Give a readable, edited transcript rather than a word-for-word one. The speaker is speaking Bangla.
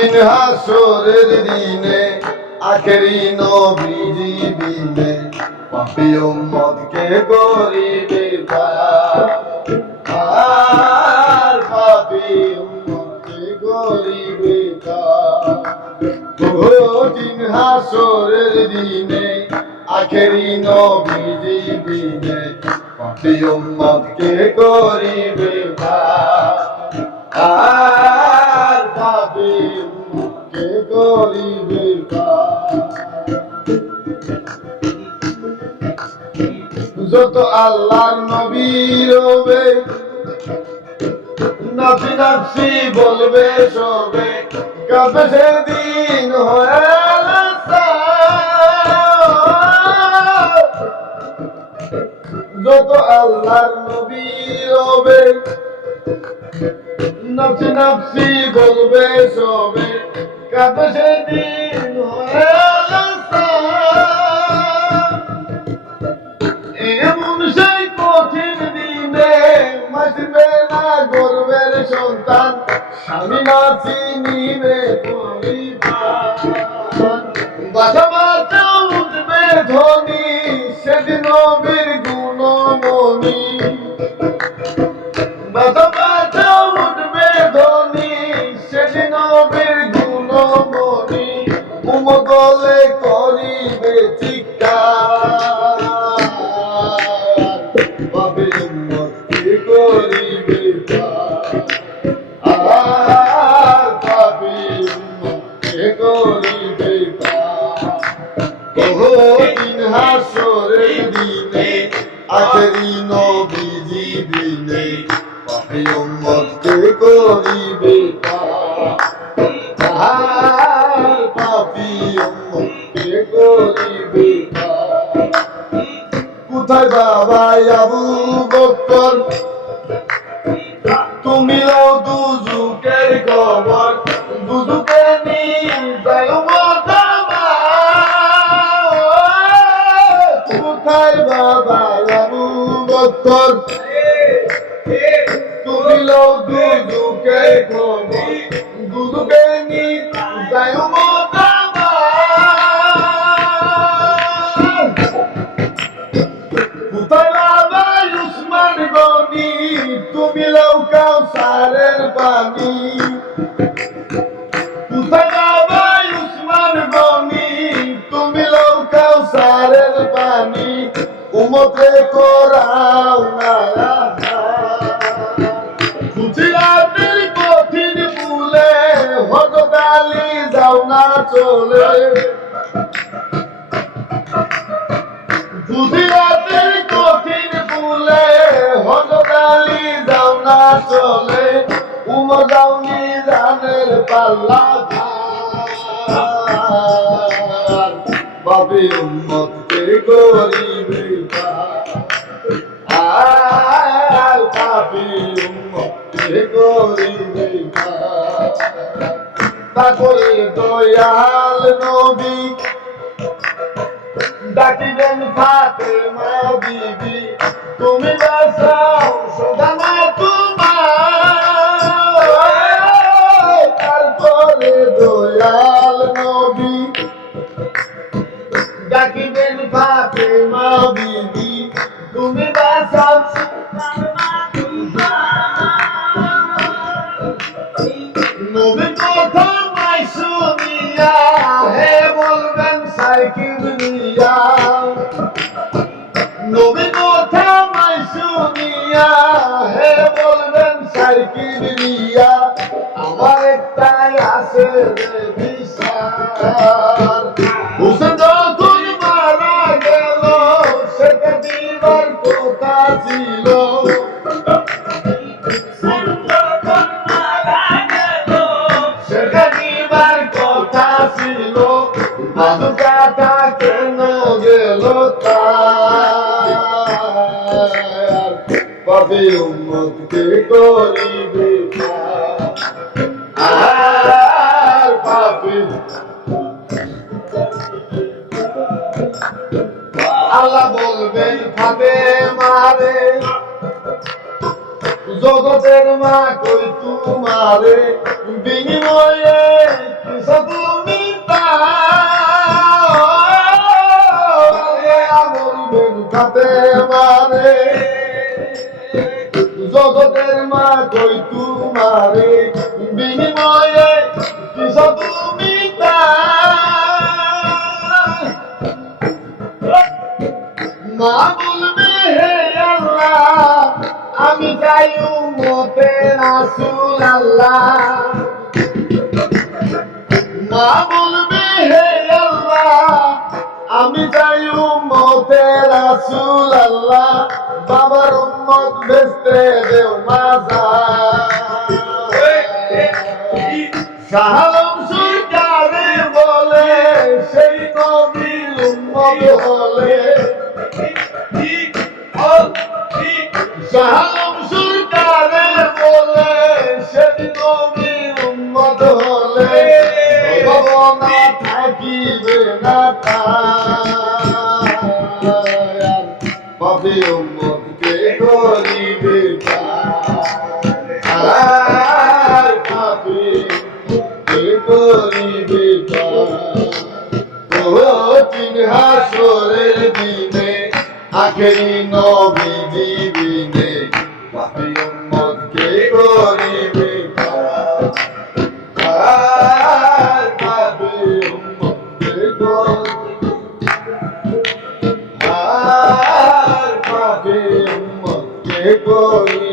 দিন হাসরের দিনে আখেরি নবীজি বিনে পাপী উম্মতকে করিবে আর পাপী উম্মতকে করিবে দিন হাসরের দিনে আখেরি নবীজি বিনে পাপী উম্মতকে করিবে আর পাপী উম্মতকে করিবে যত আল্লাহর নবী রবে নফসি নফসি বলবে সবে কবে সেদিন হয়ে যত আল্লাহর নবী রবে নফসি নফসি বলবে সবে কবে সেদিন হয়ে এমন সেই কঠিন দিনে মাসবে না গর্বের সন্তান স্বামী না চিনিবে পরিবার বাসা বাসা উঠবে ধ্বনি সেদিন নবীর গুণমণি বাসা বাসা উঠবে ধ্বনি সেদিন নবীর গুণমণি উমগলে করিবে চিৎকার পাপী উম্মতকে করিবে আর পাপী উম্মতকে করিবে দিন হাসরের দিনে আখেরি নবীজি বিনে পাপী উম্মতকে করিবে আর পাপী উম্মতকে করিবে কোথায় বাবা আবু বকর তুমি দুজুকের খবর দুজুকে নিয়ে কোথায় বাবা আবু বকর তুমি দুজুকের খবর দুজুকে নিয়ে তুমি লৌকাও সারের পানি কোথায় যাবে উসমান গনি তুমি লৌকাও সারের পানি উমতে করাও না গুজরাটের কঠিন ফুলে হযরত আলী যাও না চলে গুজরাটের কঠিন ফুলে হযরত আলী যাও না চলে উমর যাওনি জানের পাল্লা পাপী উম্মতকে করিবে আর পাপী উম্মতকে করিবে তারপরে দয়াল নবী ডাকিবেন ফাতেমা বিবি তুমি বাঁচাও সোদানা তোমার তারপরে দয়াল নবী ডাকিবেন ফাতেমা বিবি তুমি বাঁচাও নবী কথা নাই শুনিয়া হে বলবেন সাইকেল নিয়া নবী কথা নাই শুনিয়া হে বলবেন সাইকেল নিয়া আমার একটাই আছে বিচার হুসেন যখন মারা গেল সেটা দিবার কথা ছিল সেটা দিবার কথা ছিল বাজুকাটা কেন গেল তার পাপী উম্মতকে করিবে আর পাপী আল্লাহ বলবেন ফাতেমা রে জগতের মা কই তোমারে বিনিময়ে তুমি বলবেন খাতে মারে জগতের মা কই তোমারে বিনিময়ে কিছু তুমি মা বলবে হে আল্লাহ আমি চাই উম্মতে রাসূল আল্লাহ মা বলবে হে আল্লাহ আমি চাই উম্মতে রাসূল আল্লাহ বাবার উম্মত বেচতে দেও মাজার শাহালম সরকারে বলে সেই নবীর উম্মত হলে শাহালম সরকারে বলে সেই নবীর উম্মত হলে ভবনা থাকিবে না পাপি উম্মতকে করিবে আর পাপি উম্মতকে করিবে কঠিন হাসরের দিনে আখেরি নবীজি বিনে পাপি উম্মতকে করিবে আর পাপি উম্মতকে করিবে আর পাপি উম্মতকে করিবে